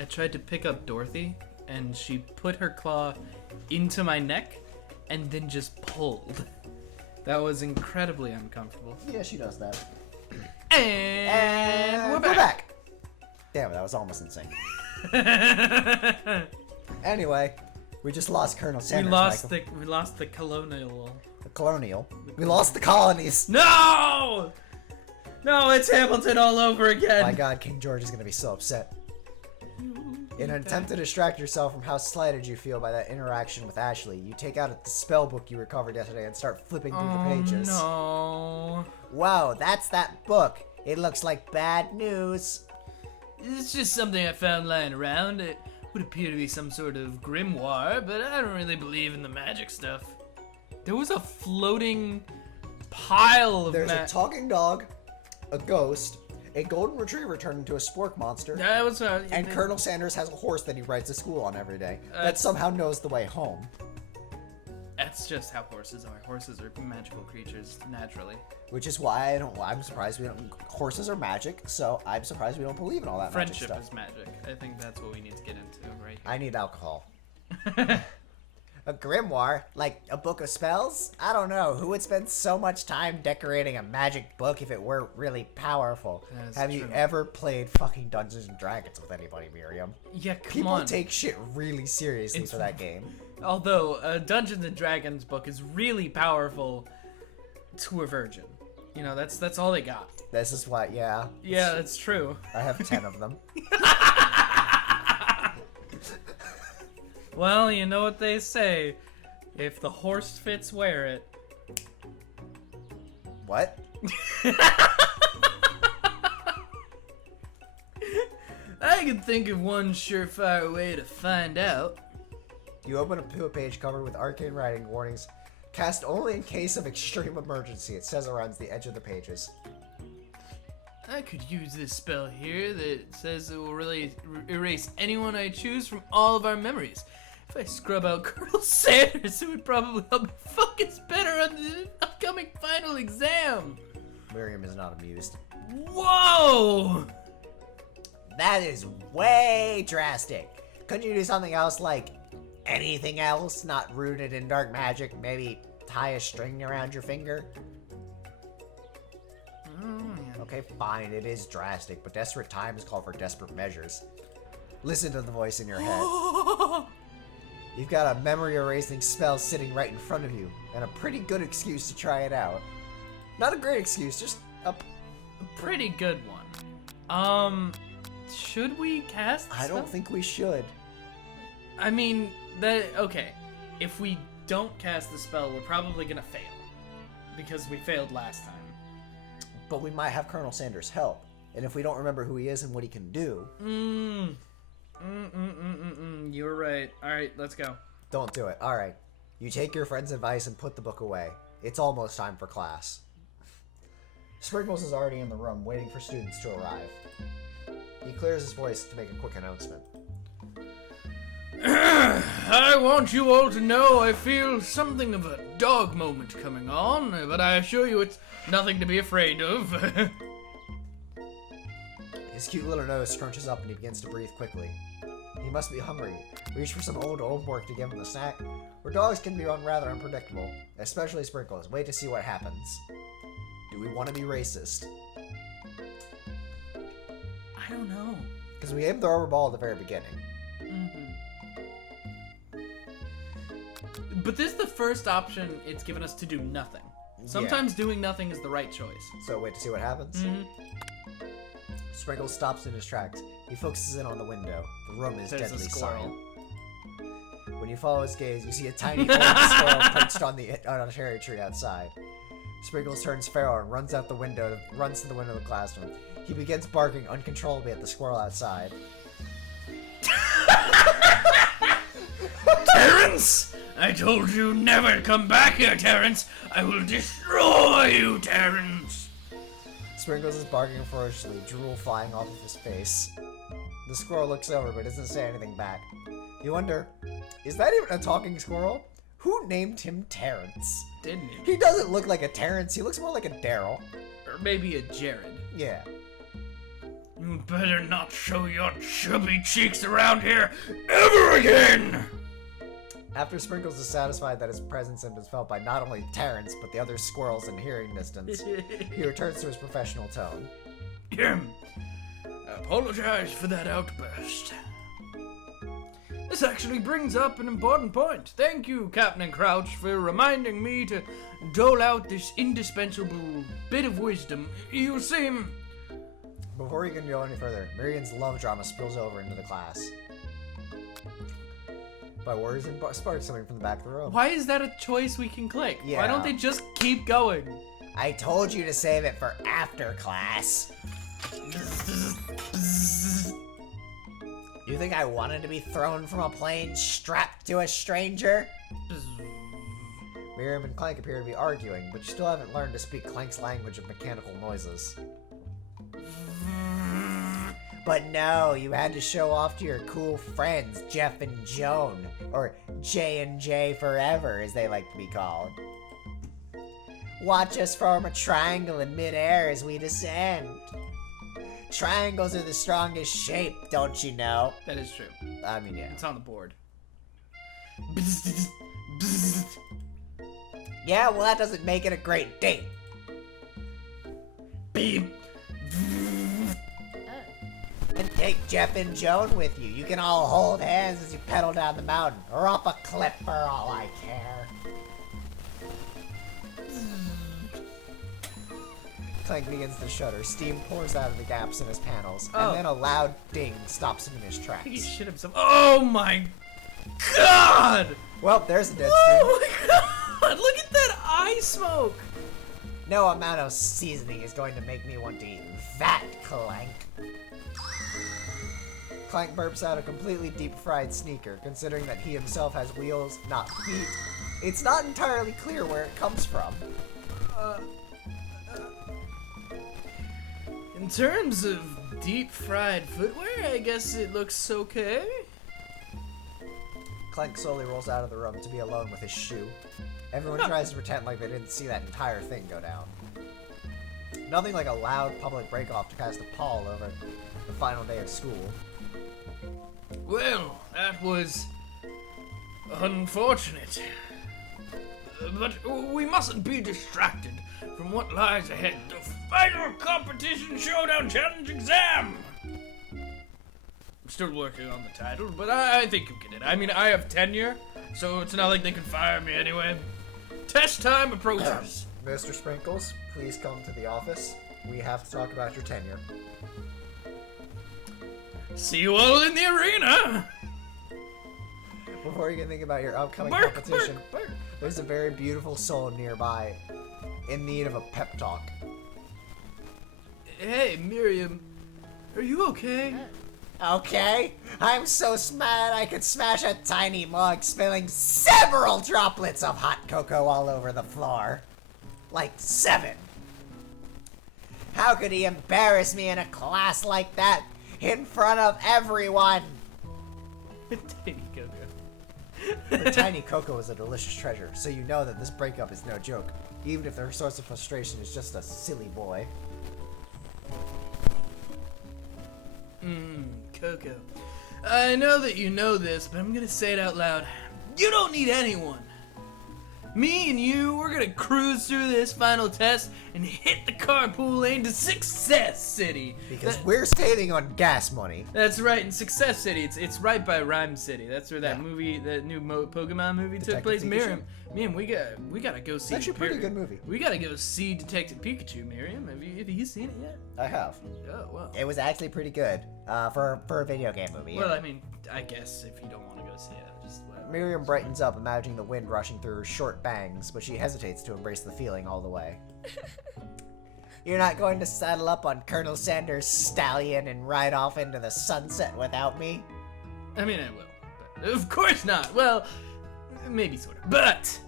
I tried to pick up Dorothy, and she put her claw into my neck and then just pulled. That was incredibly uncomfortable. Yeah, she does that. And we're back. Damn, that was almost insane. Anyway, we just lost Colonel Sanders. We lost the colonial. The colonial. We lost the colonies. No! No, it's Hamilton all over again. My God, King George is gonna be so upset. In an attempt to distract yourself from how slighted you feel by that interaction with Ashley, you take out the spell book you recovered yesterday and start flipping through the pages. No. Wow, that's that book. It looks like bad news. It's just something I found lying around. It would appear to be some sort of grimoire, but I don't really believe in the magic stuff. There was a floating pile of There's a talking dog, a ghost, a golden retriever turned into a spork monster, that was and Colonel Sanders has a horse that he rides to school on every day that somehow knows the way home. That's just how horses are. Horses are magical creatures naturally. Which is why I'm surprised we don't. Horses are magic, so I'm surprised we don't believe in all that magic stuff. Friendship is magic. I think that's what we need to get into right here. I need alcohol. A grimoire? Like a book of spells? I don't know. Who would spend so much time decorating a magic book if it were really powerful? Have you ever played fucking Dungeons and Dragons with anybody, Miriam? Yeah, come People on. take shit really seriously for that game. Although a Dungeons and Dragons book is really powerful to a virgin. You know, that's all they got. This is what, yeah. Yeah, that's true. I have 10 of them. Well, you know what they say. If the horse fits, wear it. What? I can think of one surefire way to find out. You open up to a page covered with arcane writing warnings. Cast only in case of extreme emergency. It says around the edge of the pages. I could use this spell here that says it will really erase anyone I choose from all of our memories. If I scrub out Colonel Sanders, it would probably help me focus better on the upcoming final exam. Miriam is not amused. Whoa! That is way drastic. Couldn't you do something else, like anything else not rooted in dark magic? Maybe tie a string around your finger? Okay, fine, it is drastic, but desperate times call for desperate measures. Listen to the voice in your head. You've got a memory erasing spell sitting right in front of you, and a pretty good excuse to try it out. Not a great excuse, just a pretty good one. Should we cast the I don't think we should. I mean, okay. If we don't cast the spell, we're probably gonna fail. Because we failed last time. But we might have Colonel Sanders' help. And if we don't remember who he is and what he can do... You're right. Alright, let's go. Don't do it. Alright. You take your friend's advice and put the book away. It's almost time for class. Sprinkles is already in the room, waiting for students to arrive. He clears his voice to make a quick announcement. I want you all to know I feel something of a dog moment coming on, but I assure you it's nothing to be afraid of. His cute little nose scrunches up and he begins to breathe quickly. He must be hungry. Reach for some old work to give him a snack. Where dogs can be rather unpredictable, especially Sprinkles. Wait to see what happens. Do we want to be racist? I don't know. Because we gave him the rubber ball at the very beginning. But this is the first option it's given us to do nothing. Sometimes doing nothing is the right choice. So wait to see what happens? Sprinkles stops in his tracks. He focuses in on the window. The room is deadly silent. When you follow his gaze, you see a tiny golden squirrel perched on a cherry tree outside. Sprinkles turns feral and runs to the window of the classroom. He begins barking uncontrollably at the squirrel outside. Terrence! I told you never to come back here, Terrence! I will destroy you, Terrence! Sprinkles is barking ferociously, drool flying off of his face. The squirrel looks over but doesn't say anything back. You wonder, is that even a talking squirrel? Who named him Terrence? Didn't he? He doesn't look like a Terrence, he looks more like a Daryl. Or maybe a Jared. Yeah. You better not show your chubby cheeks around here ever again! After Sprinkles is satisfied that his presence has been felt by not only Terrence, but the other squirrels in hearing distance, he returns to his professional tone. I apologize for that outburst. This actually brings up an important point. Thank you, Captain Crouch, for reminding me to dole out this indispensable bit of wisdom. You seem... Before you can go any further, Miriam's love drama spills over into the class. By words and sparks coming from the back of the room. Why is that a choice we can click? Yeah. Why don't they just keep going? I told you to save it for after class. You think I wanted to be thrown from a plane strapped to a stranger? Miriam and Clank appear to be arguing, but you still haven't learned to speak Clank's language of mechanical noises. But no, you had to show off to your cool friends, Jeff and Joan, or J&J Forever, as they like to be called. Watch us form a triangle in midair as we descend. Triangles are the strongest shape, don't you know? That is true. I mean, yeah. It's on the board. Yeah, well, that doesn't make it a great date. Beep. And take Jeff and Joan with you. You can all hold hands as you pedal down the mountain, or up a cliff for all I care. Clank begins to shudder. Steam pours out of the gaps in his panels, and then a loud ding stops him in his tracks. He shit himself. Oh my god! Well, there's a dead Oh Steam. my god! Look at that eye smoke! No amount of seasoning is going to make me want to eat that, Clank. Clank burps out a completely deep-fried sneaker, considering that he himself has wheels, not feet. It's not entirely clear where it comes from. In terms of deep-fried footwear, I guess it looks okay. Clank slowly rolls out of the room to be alone with his shoe. Everyone tries to pretend like they didn't see that entire thing go down. Nothing like a loud public break-off to cast a pall over the final day of school. Well, that was unfortunate. But we mustn't be distracted from what lies ahead. The final competition showdown challenge exam! I'm still working on the title, but I think you get it. I mean, I have tenure, so it's not like they can fire me anyway. Test time approaches. Mr. Sprinkles, please come to the office. We have to talk about your tenure. See you all in the arena! Before you can think about your upcoming Bark, competition, bark, bark. there's a very beautiful soul nearby in need of a pep talk. Hey, Miriam, are you okay? Okay, I'm so mad I could smash a tiny mug, spilling several droplets of hot cocoa all over the floor. Like 7. How could he embarrass me in a class like that in front of everyone? Tiny Coco. The tiny cocoa is a delicious treasure, so you know that this breakup is no joke, even if their source of frustration is just a silly boy. Coco. I know that you know this, but I'm gonna say it out loud. You don't need anyone. Me and you, we're gonna cruise through this final test and hit the carpool lane to Success City. Because we're skating on gas money. That's right, in Success City. It's right by Rhyme City. That's where that Yeah. movie, that new Pokemon movie took Detective place. Pikachu? Miriam, we gotta go see. It's actually a pretty good movie. We gotta go see Detective Pikachu. Miriam, have you seen it yet? I have. Oh well. It was actually pretty good for a video game movie. Well, I mean, I guess if you don't want to go see it, just whatever. Miriam brightens up, imagining the wind rushing through her short bangs, but she hesitates to embrace the feeling all the way. You're not going to saddle up on Colonel Sanders' stallion and ride off into the sunset without me? I mean, I will. But of course not. Well, maybe sort of. But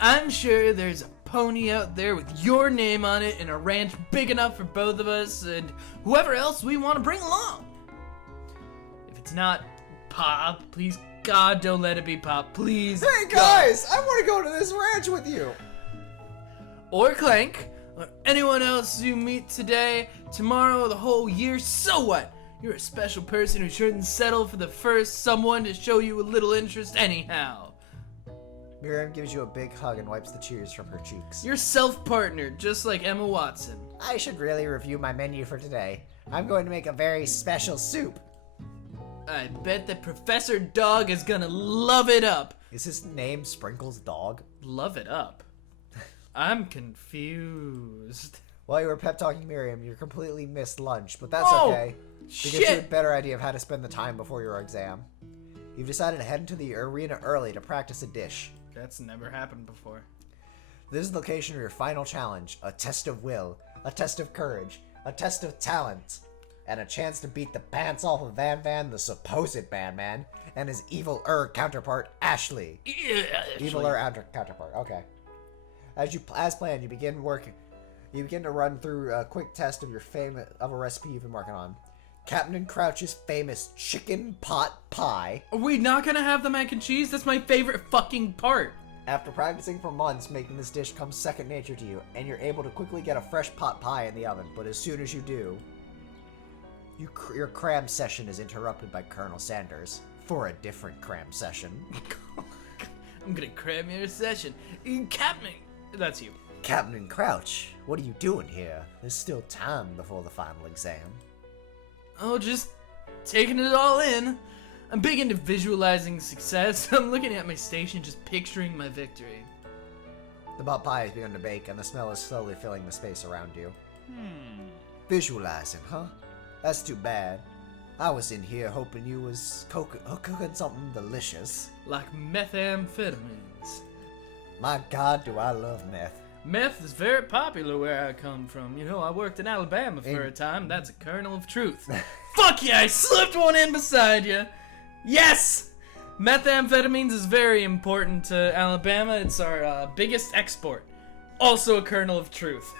I'm sure there's a pony out there with your name on it and a ranch big enough for both of us and whoever else we want to bring along. If it's not Pop, please, God, don't let it be Pop. Please. Hey guys, I want to go to this ranch with you. Or Clank. or anyone else you meet today, tomorrow, the whole year, so what? You're a special person who shouldn't settle for the first someone to show you a little interest anyhow. Miriam gives you a big hug and wipes the tears from her cheeks. You're self-partnered, just like Emma Watson. I should really review my menu for today. I'm going to make a very special soup. I bet that Professor Dog is gonna love it up. Is his name Sprinkles Dog? Love it up? I'm confused. While you were pep talking Miriam, you completely missed lunch, but that's Oh, okay. To get you a better idea of how to spend the time before your exam. You've decided to head into the arena early to practice a dish. That's never happened before. This is the location of your final challenge, a test of will, a test of courage, a test of talent, and a chance to beat the pants off of Van Van, the supposed Bandman, and his evil counterpart, Ashley. Yeah, Evil counterpart, okay. As planned, you begin to run through a quick test of a recipe you've been working on. Captain Crouch's famous chicken pot pie. Are we not gonna have the mac and cheese? That's my favorite fucking part. After practicing for months, making this dish comes second nature to you, and you're able to quickly get a fresh pot pie in the oven. But as soon as you do, your cram session is interrupted by Colonel Sanders for a different cram session. I'm gonna cram your session. Captain, that's you. Captain Crouch, what are you doing here? There's still time before the final exam. Oh, just taking it all in. I'm big into visualizing success. I'm looking at my station, just picturing my victory. The pot pie has begun to bake, and the smell is slowly filling the space around you. Visualizing, huh? That's too bad. I was in here hoping you was cooking something delicious. Like methamphetamines. My God, do I love meth. Meth is very popular where I come from. You know, I worked in Alabama for a time. That's a kernel of truth. Fuck yeah, I slipped one in beside you. Yes! Methamphetamines is very important to Alabama. It's our biggest export. Also a kernel of truth.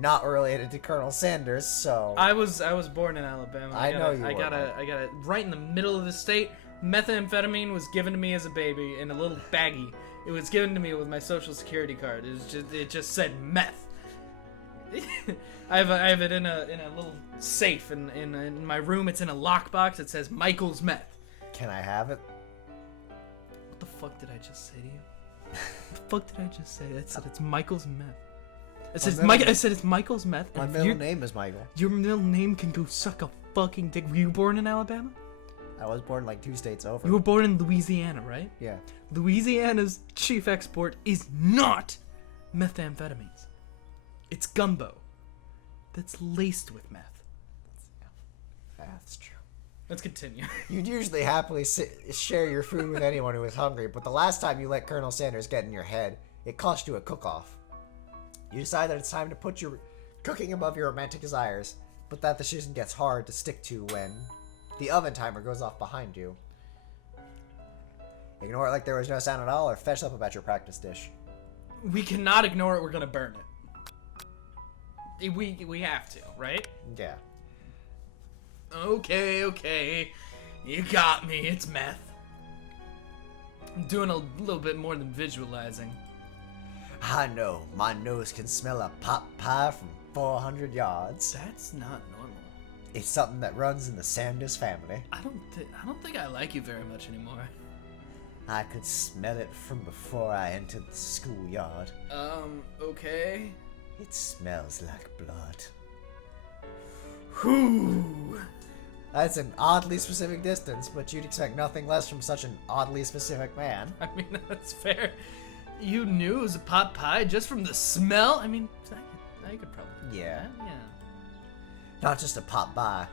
Not related to Colonel Sanders, so... I was born in Alabama. I got it right in the middle of the state. Methamphetamine was given to me as a baby in a little baggie. It was given to me with my social security card. It just said meth. I have it in a little safe in my room. It's in a lockbox. It says Michael's meth. Can I have it? What the fuck did I just say to you? What the fuck did I just say? I said it's Michael's meth. I said it's Michael's meth. My middle name is Michael. Your middle name can go suck a fucking dick. Were you born in Alabama? I was born like 2 states over. You were born in Louisiana, right? Yeah. Louisiana's chief export is not methamphetamines. It's gumbo. That's laced with meth. That's true. Let's continue. You'd usually happily share your food with anyone who is hungry, but the last time you let Colonel Sanders get in your head, it cost you a cook-off. You decide that it's time to put your cooking above your romantic desires, but that decision gets hard to stick to when the oven timer goes off behind you. Ignore it like there was no sound at all, or fetch up about your practice dish. We cannot ignore it. We're gonna burn it. We have to, right? Yeah. Okay. You got me. It's meth. I'm doing a little bit more than visualizing. I know. My nose can smell a pot pie from 400 yards. That's not normal. It's something that runs in the Sanders family. I don't think I like you very much anymore. I could smell it from before I entered the schoolyard. Okay. It smells like blood. Whew. That's an oddly specific distance, but you'd expect nothing less from such an oddly specific man. I mean, that's fair. You knew it was a pot pie just from the smell? I mean, I could probably do Yeah. that. Yeah. Not just a pot pie,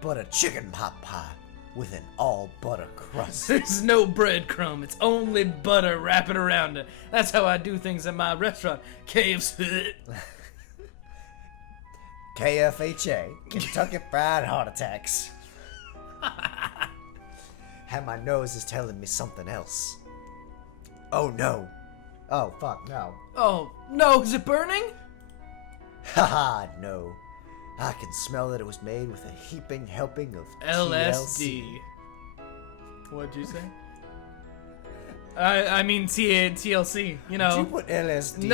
but a chicken pot pie with an all butter crust. There's no breadcrumb. It's only butter wrapping around it. That's how I do things at my restaurant, KFC. KFHA, Kentucky Fried Heart Attacks. And my nose is telling me something else. Oh no. Oh fuck, no. Oh, no, is it burning? Haha, no. I can smell that it was made with a heaping helping of LSD. TLC. What'd you say? I mean TLC. You know. Did you put LSD?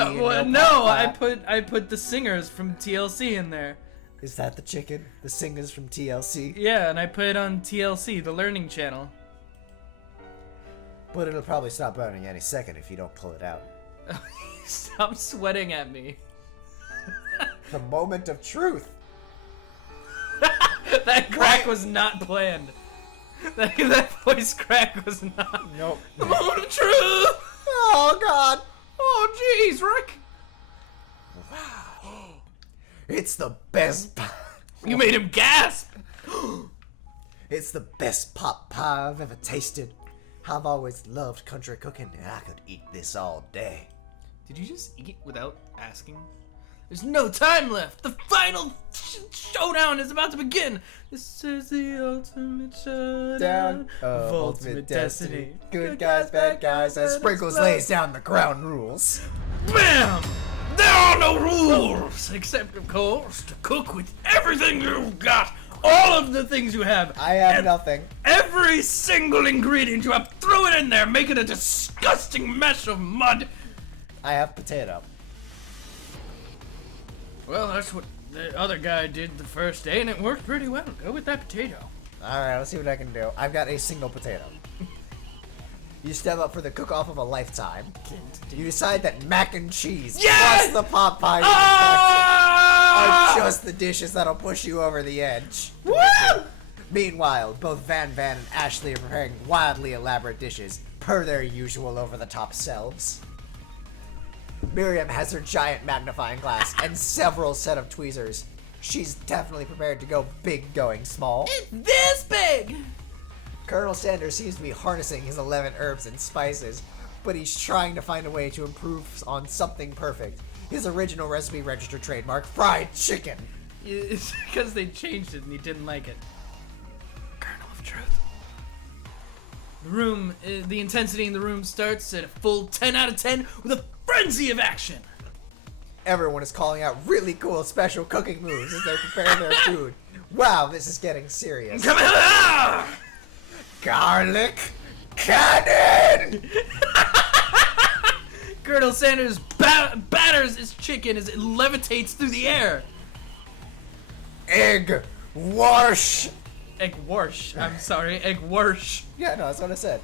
No. I put the singers from TLC in there. Is that the chicken? The singers from TLC? Yeah, and I put it on TLC, the Learning Channel. But it'll probably stop burning any second if you don't pull it out. Stop sweating at me. The moment of truth. That crack was not planned. That voice crack was not. Nope. The moment of truth. Oh God. Oh jeez, Rick. Wow. It's the best. You made him gasp. It's the best pot pie I've ever tasted. I've always loved country cooking, and I could eat this all day. Did you just eat without asking? There's no time left. The final showdown is about to begin. This is the ultimate showdown of ultimate destiny. Good guys, bad guys, as Sprinkles lays down the ground rules. Bam! There are no rules, except of course to cook with everything you've got. All of the things you have. I have nothing. Every single ingredient you have, throw it in there, make it a disgusting mess of mud. I have potato. Well, that's what the other guy did the first day, and it worked pretty well. Go with that potato. Alright, let's see what I can do. I've got a single potato. You step up for the cook-off of a lifetime. You decide that mac and cheese plus the pot pie are just the dishes that'll push you over the edge. Woo! Meanwhile, both Van and Ashley are preparing wildly elaborate dishes, per their usual over-the-top selves. Miriam has her giant magnifying glass and several set of tweezers. She's definitely prepared to go big going small. It's this big! Colonel Sanders seems to be harnessing his 11 herbs and spices, but he's trying to find a way to improve on something perfect. His original recipe registered trademark, fried chicken. It's because they changed it and he didn't like it. Kernel of truth. The intensity in the room starts at a full 10 out of 10 with a frenzy of action. Everyone is calling out really cool special cooking moves as they prepare their food. Wow, this is getting serious. Come here! Garlic cannon! Colonel Sanders batters his chicken as it levitates through the air. Egg wash. Egg wash. I'm sorry, egg wash. Yeah, no, that's what I said.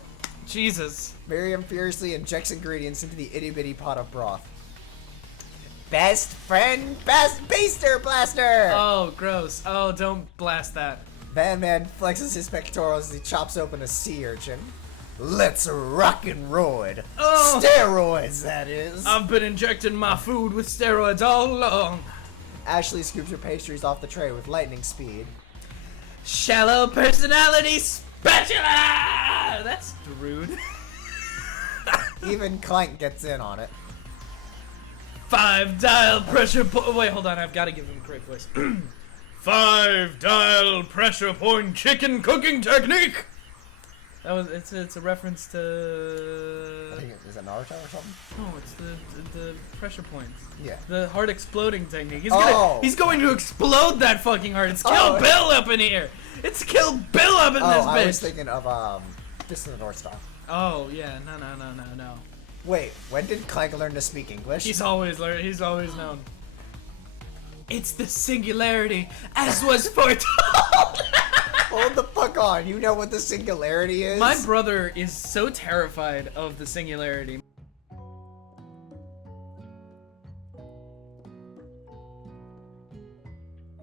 Jesus. Miriam furiously injects ingredients into the itty-bitty pot of broth. Best friend, best beaster blaster! Oh, gross. Oh, don't blast that. Van flexes his pectorals as he chops open a sea urchin. Let's rock and roll. Oh. Steroids, that is. I've been injecting my food with steroids all along. Ashley scoops her pastries off the tray with lightning speed. Shallow personality spatula! That's rude. Even Clank gets in on it. 5-dial pressure point. Wait, hold on. I've got to give him a correct voice. 5-dial pressure point chicken cooking technique. That was. It's a reference to. I think is it Naruto or something? No, it's the pressure points. Yeah. The heart exploding technique. He's going to explode that fucking heart. It's Kill Bill up in here. It's Kill Bill up in this bitch. I was thinking of Fist of the North Star. Oh yeah, no. Wait, when did Clank learn to speak English? He's always learned. He's always known. It's the singularity, as was foretold. Hold the fuck on. You know what the singularity is? My brother is so terrified of the singularity.